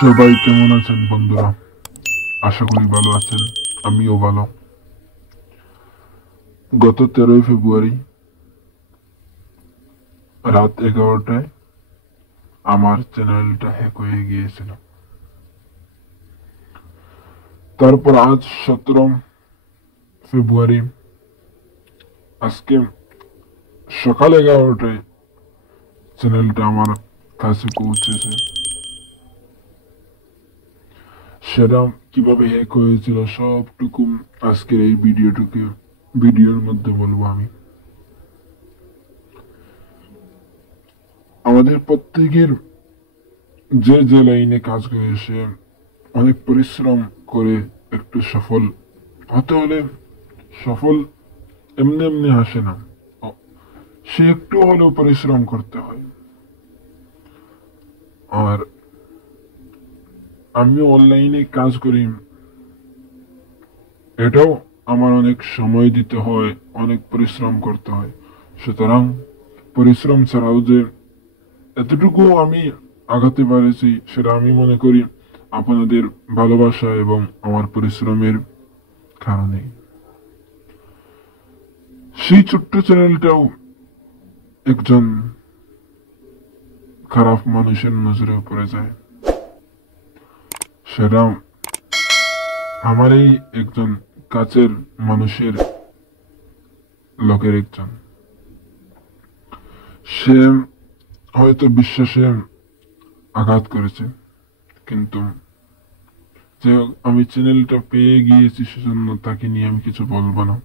সবাই কেমন আছেন বন্ধুরা? আশা করি ভালো আছেন। আমিও ভালো। গত 13ই ফেব্রুয়ারি রাত 11টায় আমার চ্যানেলটা হ্যাক হয়ে গিয়েছিল। তারপর আজ 17 ফেব্রুয়ারি আজকে সকাল 11টায় চ্যানেলটা আমার কাছে পৌঁছেছে। সেটা কিভাবে হ্যাক হয়েছিল সবটুকু আজকের এই ভিডিওর মধ্যে বলবো আমি। আমাদের প্রত্যেকের যে লাইনে কাজ করে সে অনেক পরিশ্রম করে একটু সফল হতে হলে সফল এমনি এমনি আসে না। সে একটু হলেও পরিশ্রম করতে হয়। আর আমি অনলাইনে কাজ করি, এটাও আমার অনেক সময় দিতে হয়, অনেক পরিশ্রম করতে হয়। সুতরাং পরিশ্রম ছাড়াও যে এতটুকু আমি আগাতে পেরেছি সেটা আমি মনে করি আপনাদের ভালোবাসা এবং আমার পরিশ্রমের কারণে। সেই ছোট্ট চ্যানেলটাও একজন খারাপ মানুষের নজরে পড়ে যায়। সেটা আমার এই একজন কাছের মানুষের লোকের একজন। সে হয়তো বিশ্বাসে আঘাত করেছে, কিন্তু যে আমি চ্যানেলটা পেয়ে গিয়েছি সেজন্য তাকে নিয়ে আমি কিছু বলবো না।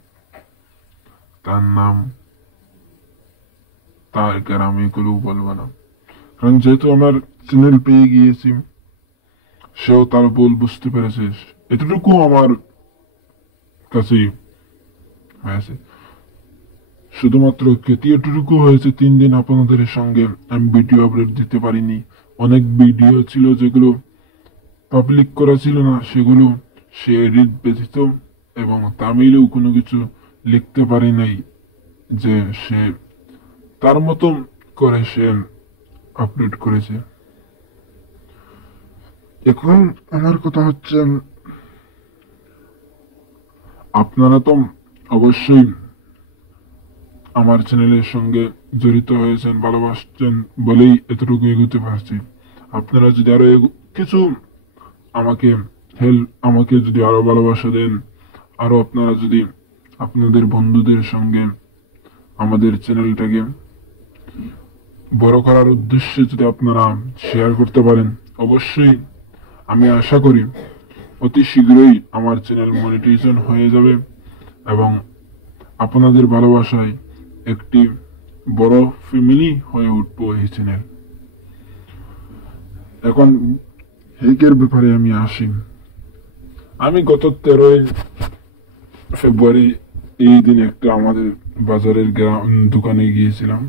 তার নাম, তার গ্রাম এগুলোও বলবো না, কারণ যেহেতু আমার চ্যানেল পেয়ে গিয়েছি সেও তার ভুল বুঝতে পেরেছে। এতটুকু আমার কাছেই হয়েছে। শুধুমাত্র ক্ষতি এতটুকু হয়েছে 3 দিন আপনাদের সঙ্গে আমি ভিডিও আপলোড দিতে পারিনি। অনেক ভিডিও ছিল যেগুলো পাবলিক করা ছিল না, সেগুলো সে এডিট ব্যতীত এবং তামিলেও কোনো কিছু লিখতে পারি নাই যে সে তার মতো করে সে আপলোড করেছে। এখন আমার কথা হচ্ছে, আপনারা তো অবশ্যই আমার চ্যানেলের সঙ্গে জড়িত হয়েছেন, ভালোবাসছেন বলেই এতটুকু এগোতে পারছি। আপনারা যদি আরো কিছু আমাকে যদি আরো ভালোবাসা দেন, আরো আপনারা যদি আপনাদের বন্ধুদের সঙ্গে আমাদের চ্যানেলটাকে বড় করার উদ্দেশ্যে যদি আপনারা শেয়ার করতে পারেন, অবশ্যই আমি আশা করি অতি শীঘ্রই আমার চ্যানেল মনিটাইজেশন হয়ে যাবে এবং আপনাদের ভালোবাসায় একটি বড় ফ্যামিলি হয়ে উঠবো এই চ্যানেল। এখন হেকের ব্যাপারে আমি আসি। আমি গত 13ই ফেব্রুয়ারি এই দিন একটা আমাদের বাজারের দোকানে গিয়েছিলাম।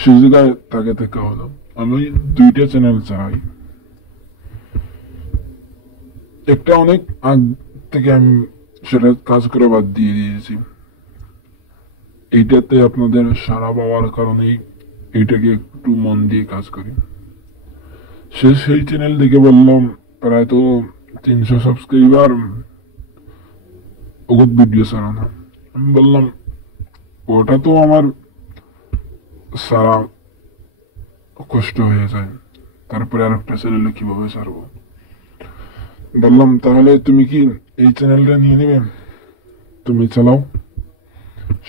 সে জায়গায় তাকে দেখা হলো। আমি 2টা চ্যানেল চালাই। একটা অনেক আগ থেকে আমি সেটা কাজ করে বাদ দিয়ে দিয়েছি। এইটাতে আপনাদের সাড়া পাওয়ার কারণেই এইটাকে একটু মন দিয়ে কাজ করি। সেই চ্যানেল দেখে বললাম প্রায় তো 300 সাবস্ক্রাইবার, ওগুলো ভিডিও ছাড়া না। আমি বললাম ওটা তো আমার সারা কষ্ট হয়ে যায়, তারপরে আরেকটা চ্যানেলে কিভাবে ছাড়বো। বললাম তাহলে তুমি কি এই চ্যানেলটা নিয়ে নেবে, তুমি চালাও।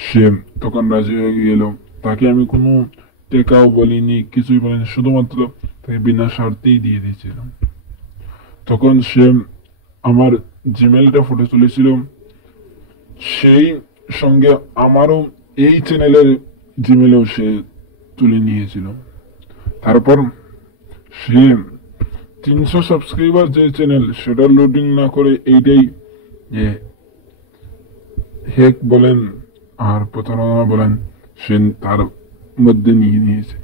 সে তখন রাজি হয়ে গেল। তাকে আমি কোনো টেকাও বলিনি, কিছুই বলিনি, শুধুমাত্র তাকে বিনা স্বার্থেই দিয়ে দিয়েছিলাম। তখন সে আমার জিমেলটা ফুটে তুলেছিল, সেই সঙ্গে আমারও এই চ্যানেলের জিমেলও সে তুলে নিয়েছিল। তারপর সে 300 সাবস্ক্রাইবার যে চ্যানেল সেটা লোডিং না করে এইটাই যে হ্যাক বলেন আর প্রতারণা বলেন সে তার মধ্যে নিয়ে নিয়েছে।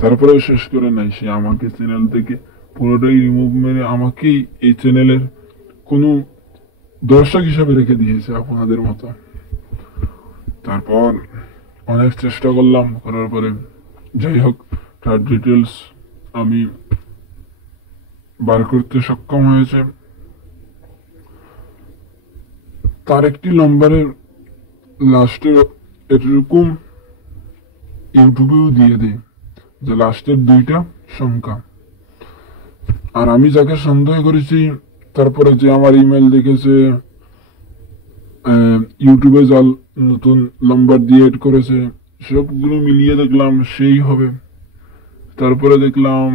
তারপরেও শেষ করে নাই, সে আমাকে চ্যানেল থেকে পুরোটাই রিমুভ মেরে আমাকেই এই চ্যানেলের কোনো দর্শক হিসাবে রেখে দিয়েছে আপনাদের মতো। তারপর অনেক চেষ্টা করলাম, করার পরে যাই হোক তার ডিটেলস আমি বার করতে সক্ষম হয়েছে। তার একটি নম্বরের লাস্টের এরকম ইউটিউবেও দিয়ে দেয় যে লাস্টের 2টা সংখ্যা। আর আমি যাকে সন্দেহ করেছি, তারপরে যে আমার ইমেল দেখেছে, ইউটিউবে জাল নতুন নাম্বার দিয়ে এড করেছে, সবগুলো মিলিয়ে দেখলাম সেই হবে। তারপরে দেখলাম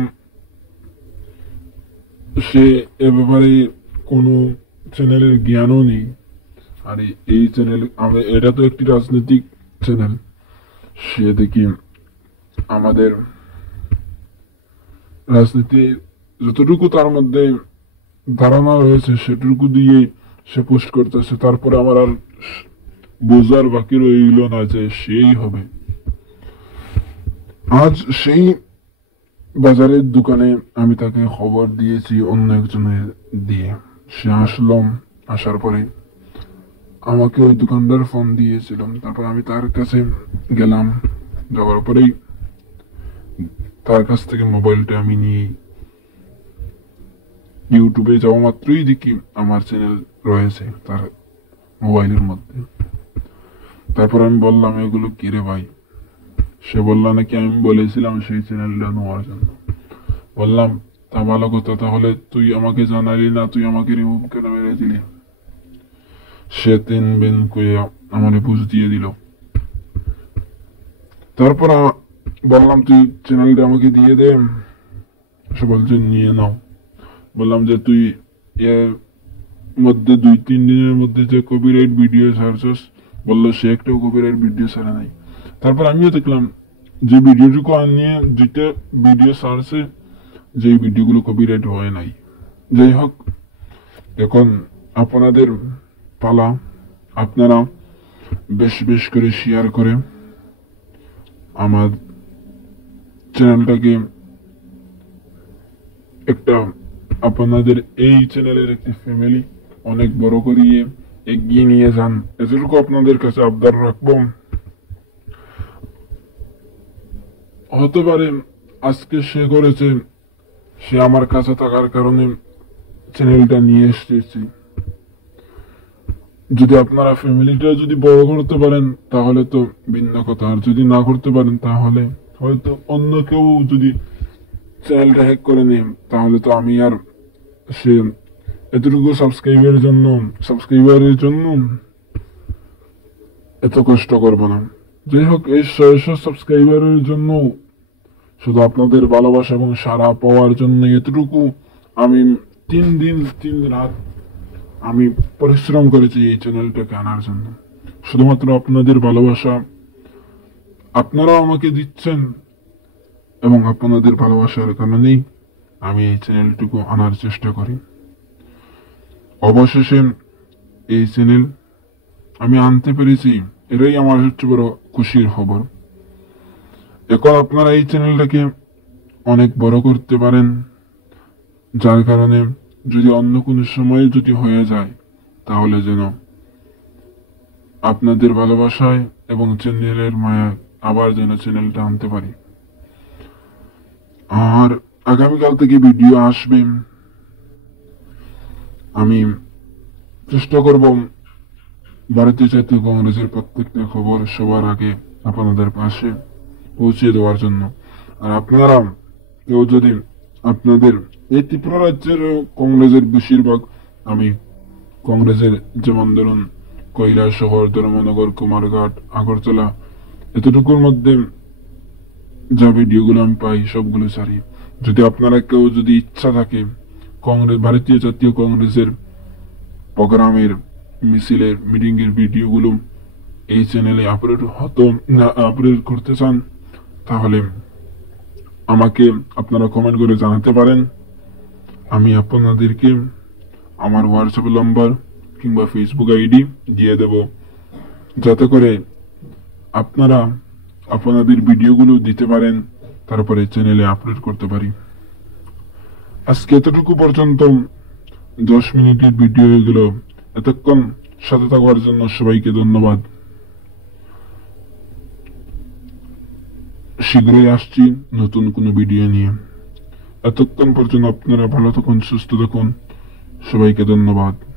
সে এ ব্যাপারে কোনো চ্যানেলের জ্ঞানও নেই। আর এই চ্যানেল, এটা তো একটি রাজনৈতিক চ্যানেল, সে দেখি আমাদের রাজনীতি যতটুকু তার মধ্যে ধারণা রয়েছে সেটুকু দিয়ে সে পোস্ট করতেছে। তারপরে আমার আর বোঝার বাকি রইল না যে সেই হবে। আজ সেই বাজারের দোকানে আমি তাকে খবর দিয়েছি অন্য একজনের দিয়ে। সে আসলাম, আসার পরে আমাকে ওই দোকানদার ফোন দিয়েছিল। তারপর আমি তার কাছে গেলাম, যাওয়ার পরেই তার কাছ থেকে মোবাইলটা আমি নিয়ে ইউটিউবে যাওয়া মাত্রই দেখি আমার চ্যানেল রয়েছে তার মোবাইলের মধ্যে। তারপর আমি বললাম, এগুলো কিরে ভাই? সে বলল নাকি আমি বলেছিলাম সেই চ্যানেলটা নেওয়ার জন্য। বললাম, তা ভালো কথা, তাহলে তুই আমাকে জানালি না, তুই আমাকে রিমুভ কেন মেরে দিলি? সে 3 দিন কয়ে আমার বুঝ দিয়ে দিল। তারপর বললাম, তুই চ্যানেলটা আমাকে দিয়ে দে। সে বলছে নিয়ে নাও। বললাম যে তুই এর মধ্যে 2-3 দিনের মধ্যে যে কপিরাইট ভিডিও ছাড়ছস, বললো সে একটাও কপিরাইট ভিডিও ছাড়া নাই। তারপর আমিও দেখলাম যে ভিডিওটুকু নিয়ে 2টা ভিডিও ছাড়ছে, যে ভিডিওগুলো কপিরাইট হয় নাই। যাই হোক, এখন আপনাদের পালা, আপনারা বেশ করে শেয়ার করে আমার চ্যানেলটাকে একটা, আপনাদের এই চ্যানেলের একটি ফ্যামিলি অনেক বড় করিয়ে এগিয়ে নিয়ে যান, এতটুকু আপনাদের কাছে আবদার রাখবো। হতে পারে আজকে সে করেছে, সে আমার কাছে থাকার কারণে চ্যানেলটা নিয়ে এসেছি। যদি আপনারা ফ্যামিলিটা যদি বড় করতে পারেন তাহলে তো ভিন্ন কথা, আর যদি না করতে পারেন তাহলে হয়তো অন্য কেউ যদি চ্যানেলটা হ্যাক করে নেন, তাহলে তো আমি আর সে এতটুকু সাবস্ক্রাইবারের জন্য এত কষ্ট করবো না। যাই হোক, এই 600 সাবস্ক্রাইবারের জন্য শুধু আপনাদের ভালোবাসা এবং সাড়া পাওয়ার জন্য এতটুকু আমি 3 দিন 3 রাত আমি পরিশ্রম করেছি এই চ্যানেলটাকে আনার জন্য। শুধুমাত্র আপনাদের ভালোবাসা আপনারাও আমাকে দিচ্ছেন, এবং আপনাদের ভালোবাসার কারণেই আমি এই চ্যানেলটুকু আনার চেষ্টা করি। অবশেষে এই চ্যানেল আমি আনতে পেরেছি, এটাই আমার সবচেয়ে বড় খুশির খবর। এখন আপনারা এই চ্যানেলটাকে অনেক বড় করতে পারেন, যার কারণে যদি অন্য কোনো সময়ে যদি হয়ে যায়, তাহলে যেন আপনাদের ভালোবাসায় এবং চ্যানেলের মায়া আবার যেন চ্যানেলটা আনতে পারি। আর আগামীকাল থেকে ভিডিও আসবে। আমি চেষ্টা করব ভারতীয় জাতীয় কংগ্রেসের প্রত্যেকটা খবর সবার আগে আপনাদের পাশে পৌঁছে দেওয়ার জন্য। আর আপনারা কেউ যদি আপনাদের এই ত্রিপুরা রাজ্যের কংগ্রেসের বেশিরভাগ, আমি কংগ্রেসের যেমন ধরুন কৈলাস শহর, ধর্মনগর, কুমারঘাট, আগরতলা, এতটুকুর মধ্যে যা ভিডিওগুলো আমি পাই সবগুলো ছাড়ি। যদি আপনারা কেউ যদি ইচ্ছা থাকে ভারতীয় জাতীয় কংগ্রেসের প্রোগ্রামের, মিছিলের, মিটিং এর ভিডিওগুলো এই চ্যানেলে আপলোড করতে চান, তাহলে আমাকে আপনারা কমেন্ট করে জানাতে পারেন। আমি আপনাদেরকে আমার হোয়াটসঅ্যাপ নাম্বার কিংবা ফেসবুক আইডি দিয়ে দেব, যাতে করে আপনারা আপনাদের ভিডিওগুলো দিতে পারেন, তারপরে চ্যানেলে আপলোড করতে পারি। আজকে এতটুকু পর্যন্ত 10 মিনিটের ভিডিও এগুলো। এতক্ষণ সাথে থাকার জন্য সবাইকে ধন্যবাদ। শীঘ্রই আসছি নতুন কোনো ভিডিও নিয়ে। এতক্ষণ পর্যন্ত আপনারা ভালো থাকুন, সুস্থ থাকুন। সবাইকে ধন্যবাদ।